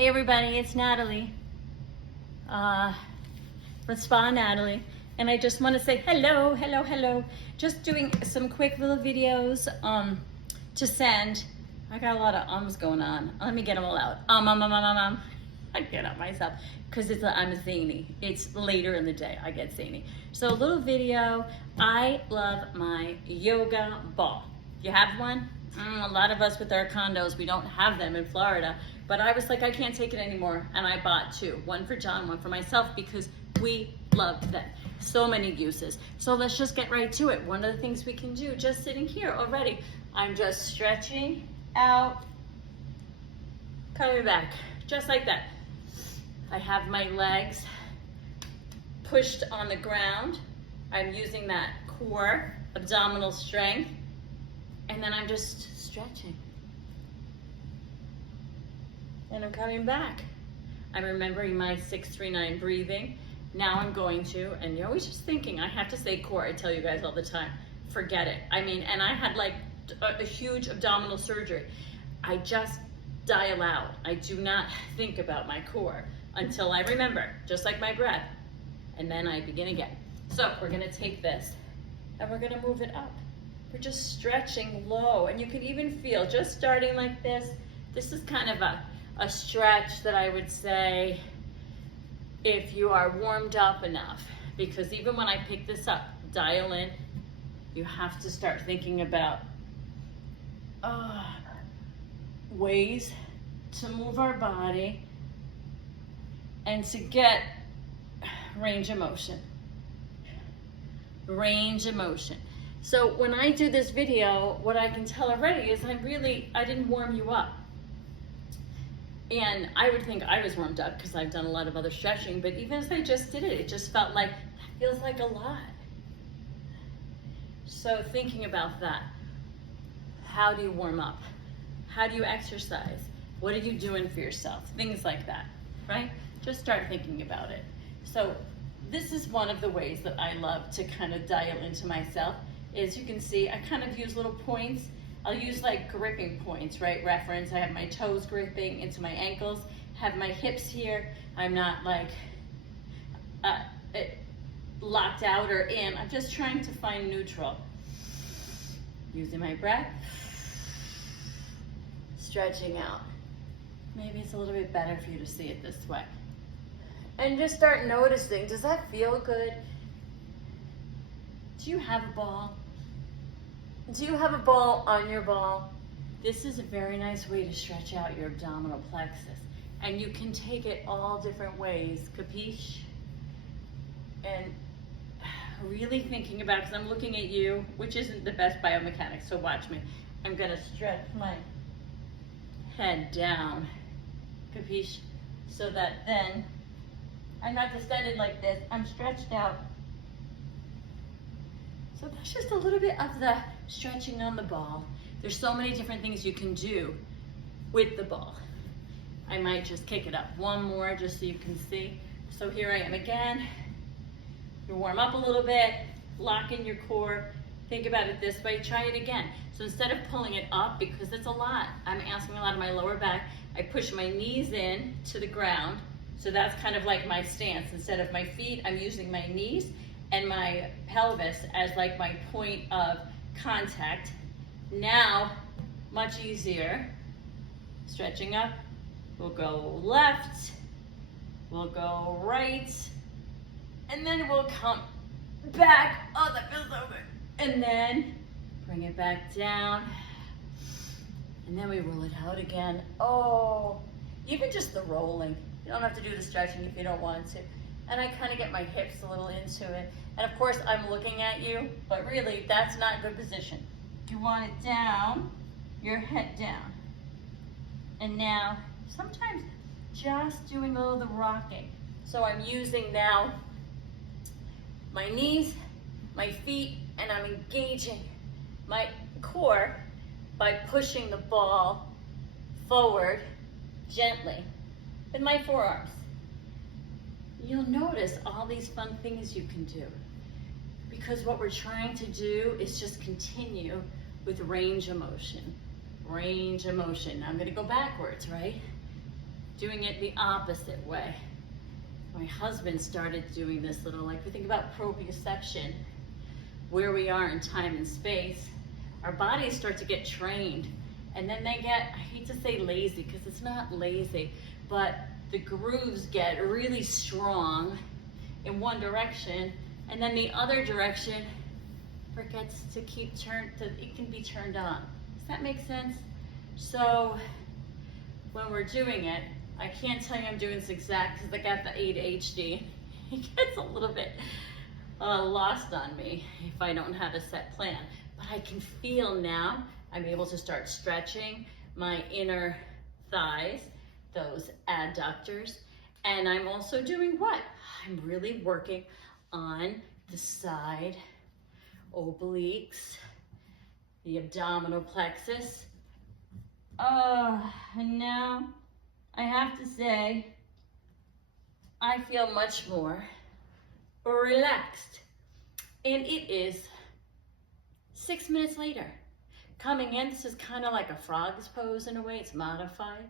Hey everybody, it's Natalie, from Spa Natalie, and I just want to say hello, hello, hello. Just doing some quick little videos to send. I got a lot of ums going on. Let me get them all out. I get up myself because I'm zany. It's later in the day. I get zany. So a little video. I love my yoga ball. You have one? A lot of us with our condos, we don't have them in Florida. But I was like, I can't take it anymore. And I bought two. One for John, one for myself, because we love them. So many uses. So let's just get right to it. One of the things we can do, just sitting here already, I'm just stretching out, coming back, just like that. I have my legs pushed on the ground. I'm using that core abdominal strength. And then I'm just stretching. And I'm coming back. I'm remembering my 639 breathing. Now I'm going to, and you're always just thinking, I have to say core, I tell you guys all the time. Forget it. I mean, and I had like a huge abdominal surgery. I just dial out. I do not think about my core until I remember, just like my breath. And then I begin again. So we're gonna take this and we're gonna move it up. We're just stretching low, and you can even feel, just starting like this, this is kind of a stretch that I would say if you are warmed up enough, because even when I pick this up, dial in, you have to start thinking about ways to move our body and to get range of motion. Range of motion. So when I do this video, what I can tell already is I didn't warm you up. And I would think I was warmed up because I've done a lot of other stretching, but even as I just did it, it just felt like, that feels like a lot. So thinking about that, how do you warm up? How do you exercise? What are you doing for yourself? Things like that, right? Just start thinking about it. So this is one of the ways that I love to kind of dial into myself. Is you can see, I kind of use little points. I'll use like gripping points, right? Reference, I have my toes gripping into my ankles, have my hips here. I'm not like locked out or in. I'm just trying to find neutral. Using my breath, stretching out. Maybe it's a little bit better for you to see it this way. And just start noticing, does that feel good? Do you have a ball? Do you have a ball on your ball? This is a very nice way to stretch out your abdominal plexus. And you can take it all different ways, capiche? And really thinking about, because I'm looking at you, which isn't the best biomechanics, so watch me. I'm gonna stretch my head down, capiche? So that then, I'm not distended like this, I'm stretched out. So that's just a little bit of the stretching on the ball. There's so many different things you can do with the ball. I might just kick it up one more just so you can see. So here I am again. You warm up a little bit, lock in your core. Think about it this way, try it again. So instead of pulling it up, because it's a lot, I'm asking a lot of my lower back, I push my knees in to the ground. So that's kind of like my stance. Instead of my feet, I'm using my knees and my pelvis as like my point of contact. Now, much easier. Stretching up, we'll go left, we'll go right, and then we'll come back. Oh, that feels so good. And then bring it back down, and then we roll it out again. Oh, even just the rolling. You don't have to do the stretching if you don't want to. And I kind of get my hips a little into it. And of course, I'm looking at you, but really, that's not a good position. You want it down, your head down. And now, sometimes just doing a little of the rocking. So I'm using now my knees, my feet, and I'm engaging my core by pushing the ball forward gently with my forearms. You'll notice all these fun things you can do, because what we're trying to do is just continue with range of motion. Range of motion. Now I'm going to go backwards, right? doing it the opposite way. My husband started doing this little, like we think about proprioception, where we are in time and space, our bodies start to get trained. And then they get, I hate to say lazy, because it's not lazy, but the grooves get really strong in one direction, and then the other direction forgets to it can be turned on. Does that make sense? So when we're doing it, I can't tell you I'm doing this exact because I got the ADHD. It gets a little bit lost on me if I don't have a set plan. But I can feel now I'm able to start stretching my inner thighs, those adductors. And I'm also doing what? I'm really working on the side obliques, the abdominal plexus. And now I have to say, I feel much more relaxed. And it is 6 minutes later. Coming in, this is kind of like a frog's pose in a way. It's modified,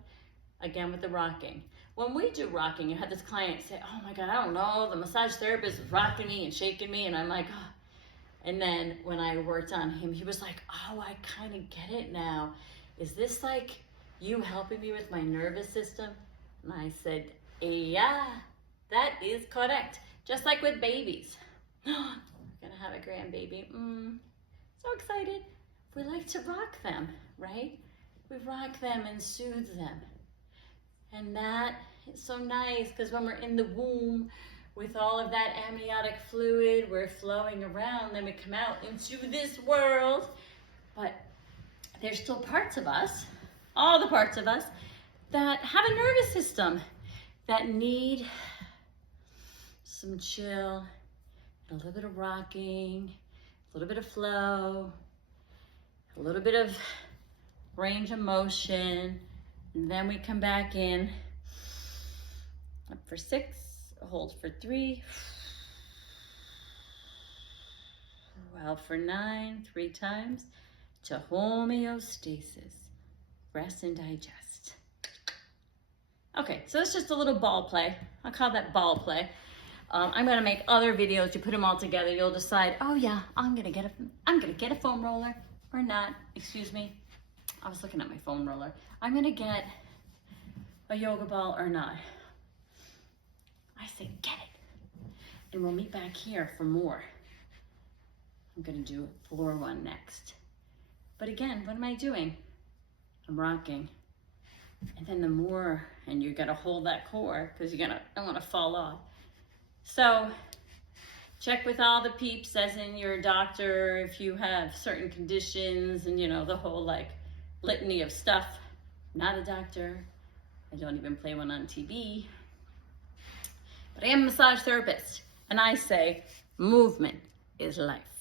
again, with the rocking. When we do rocking, you had this client say, oh my God, I don't know, the massage therapist is rocking me and shaking me, and I'm like, oh. And then when I worked on him, he was like, oh, I kind of get it now. Is this like you helping me with my nervous system? And I said, yeah, that is correct. Just like with babies. We're gonna have a grandbaby. So excited. We like to rock them, right? We rock them and soothe them. And that is so nice because when we're in the womb with all of that amniotic fluid, we're flowing around, then we come out into this world. But there's still parts of us, all the parts of us, that have a nervous system that need some chill, a little bit of rocking, a little bit of flow, a little bit of range of motion, and then we come back in, up for 6, hold for 3, out for 9, 3 times, to homeostasis, rest and digest. Okay, so it's just a little ball play. I'll call that ball play. I'm gonna make other videos. You put them all together, you'll decide, oh yeah, I'm gonna get a foam roller or not. Excuse me, I was looking at my foam roller. I'm gonna get a yoga ball or not. I say get it, and we'll meet back here for more. I'm gonna do floor one next. But again, what am I doing? I'm rocking. And then the more, and you gotta hold that core because I don't wanna fall off. So check with all the peeps, as in your doctor, if you have certain conditions and the whole like litany of stuff. I'm not a doctor. I don't even play one on TV. But I am a massage therapist, and I say movement is life.